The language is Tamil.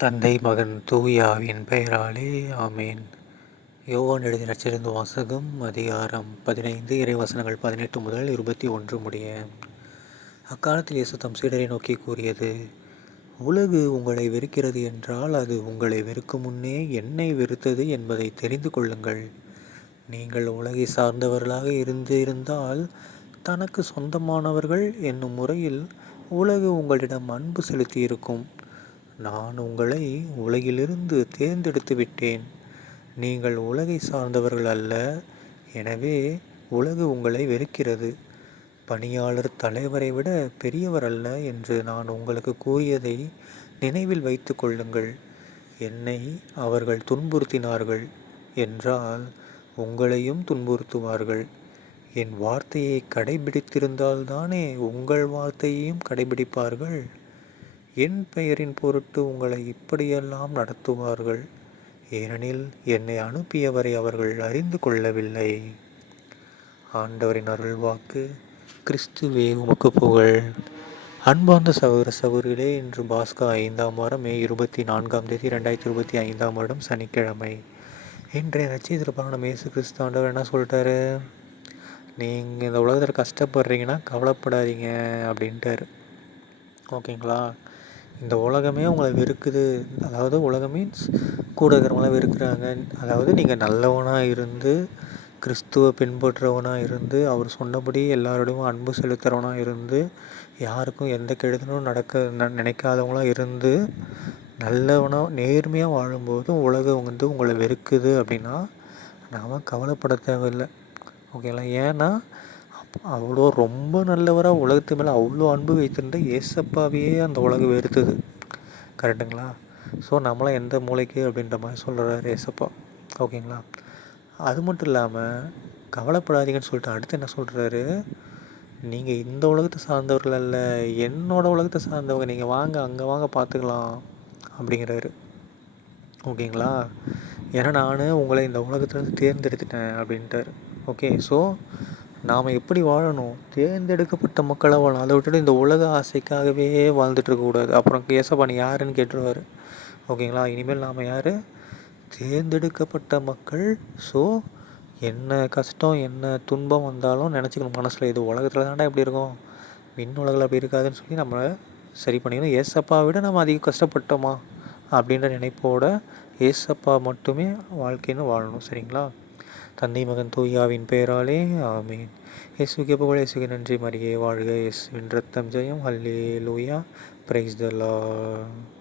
தந்தை மகன் தூய ஆவியின் பெயராலே ஆமேன். யோவான் எழுதிய நற்செய்தி வாசகம் அதிகாரம் 15 இறைவசனங்கள் 18 முதல் 21 முடிய. அக்காலத்தில் இயேசு தம் சீடரை நோக்கி கூறியது: உலகு உங்களை வெறுக்கிறது என்றால் அது உங்களை வெறுக்கும் முன்னே என்னை வெறுத்தது என்பதை தெரிந்து கொள்ளுங்கள். நீங்கள் உலகை சார்ந்தவர்களாக இருந்தால் தனக்கு சொந்தமானவர்கள் என்னும் முறையில் உலகு உங்களிடம் அன்பு செலுத்தியிருக்கும். நான் உங்களை உலகிலிருந்து தேர்ந்தெடுத்து விட்டேன். நீங்கள் உலகை சார்ந்தவர்கள் அல்ல, எனவே உலகு உங்களை வெறுக்கிறது. பணியாளர் தலைவரை விட பெரியவர் அல்ல என்று நான் உங்களுக்கு கூறியதை நினைவில் வைத்து கொள்ளுங்கள். என்னை அவர்கள் துன்புறுத்தினார்கள் என்றால் உங்களையும் துன்புறுத்துவார்கள். என் வார்த்தையை கடைபிடித்திருந்தால்தானே உங்கள் வார்த்தையையும் கடைபிடிப்பார்கள். என் பெயரின் பொருட்டு உங்களை இப்படியெல்லாம் நடத்துவார்கள், ஏனெனில் என்னை அனுப்பியவரை அவர்கள் அறிந்து கொள்ளவில்லை. ஆண்டவரின் அருள்வாக்கு. கிறிஸ்துவே உமக்கு புகழ். அன்பார்ந்த சகோதர சகோதரிகளே, இன்று பாஸ்கா 5ஆம் வாரம் மே 24ஆம் தேதி 2025ஆம் வருடம் சனிக்கிழமை. இன்றைய நற்செய்தியில் நம்ம இயேசு கிறிஸ்து ஆண்டவர் என்ன சொல்லிட்டாரு? நீங்கள் இந்த உலகத்தில் கஷ்டப்படுறீங்கன்னா கவலைப்படாதீங்க அப்படின்ட்டாரு. ஓகேங்களா? இந்த உலகமே உங்களை வெறுக்குது, அதாவது உலகம் மீன்ஸ் கூட இருக்கிறவங்களாம் வெறுக்கிறாங்க. அதாவது நீங்கள் நல்லவனாக இருந்து கிறிஸ்துவை பின்பற்றுறவனாக இருந்து அவர் சொன்னபடி எல்லாரோடையும் அன்பு செலுத்துகிறவனாக இருந்து யாருக்கும் எந்த கெடுதலும் நினைக்காதவங்களாக இருந்து நல்லவனாக நேர்மையாக வாழும்போது உலகம் உங்களை வெறுக்குது அப்படின்னா நாம் கவலைப்பட தேவையில்லை. ஓகேங்களா? ஏன்னா அவ்வளோ ரொம்ப நல்லவராக உலகத்து மேலே அவ்வளோ அன்பு வைத்திருந்த ஏசப்பாவையே அந்த உலகம் வெறுத்தது. கரெக்டுங்களா? ஸோ நம்மளாம் எந்த மூளைக்கு அப்படின்ற மாதிரி சொல்கிறாரு ஏசப்பா. ஓகேங்களா? அது மட்டும் இல்லாமல் கவலைப்படாதீங்கன்னு சொல்லிட்டு அடுத்து என்ன சொல்கிறாரு? நீங்கள் இந்த உலகத்தை சார்ந்தவர்கள் அல்ல, என்னோடய உலகத்தை சார்ந்தவங்க, நீங்கள் வாங்க அங்கே வாங்க பார்த்துக்கலாம் அப்படிங்கிறாரு. ஓகேங்களா? ஏன்னா நான் உங்களை இந்த உலகத்துலேருந்து தேர்ந்தெடுத்துட்டேன் அப்படின்ட்டார். ஓகே, ஸோ நாம் எப்படி வாழணும்? தேர்ந்தெடுக்கப்பட்ட மக்களாக வாழணும். அதை விட்டுட்டு இந்த உலக ஆசைக்காகவே வாழ்ந்துட்டு இருக்கக்கூடாது. அப்புறம் ஏசப்பா நீ யாருன்னு கேட்டுருவார். ஓகேங்களா? இனிமேல் நாம் யார்? தேர்ந்தெடுக்கப்பட்ட மக்கள். ஸோ என்ன கஷ்டம் என்ன துன்பம் வந்தாலும் நினச்சிக்கணும் மனசில், இது உலகத்தில் தாண்டா எப்படி இருக்கும், மின் உலகில் அப்படி இருக்காதுன்னு சொல்லி நம்ம சரி பண்ணிக்கணும். ஏசப்பா விட நம்ம அதிகம் கஷ்டப்பட்டோமா அப்படின்ற நினைப்போட ஏசப்பா மட்டுமே வாழ்க்கைன்னு வாழணும். சரிங்களா? தந்தை மகன் தூயாவின் பெயராலே ஆமீன். இயேசுவுக்கே புகழ், இயேசுவுக்கு நன்றி, மரியே வாழ்க, இயேசுவின் ரத்தம் ஜெயம், ஹல்லேலூயா, பிரைஸ் தி லார்ட்.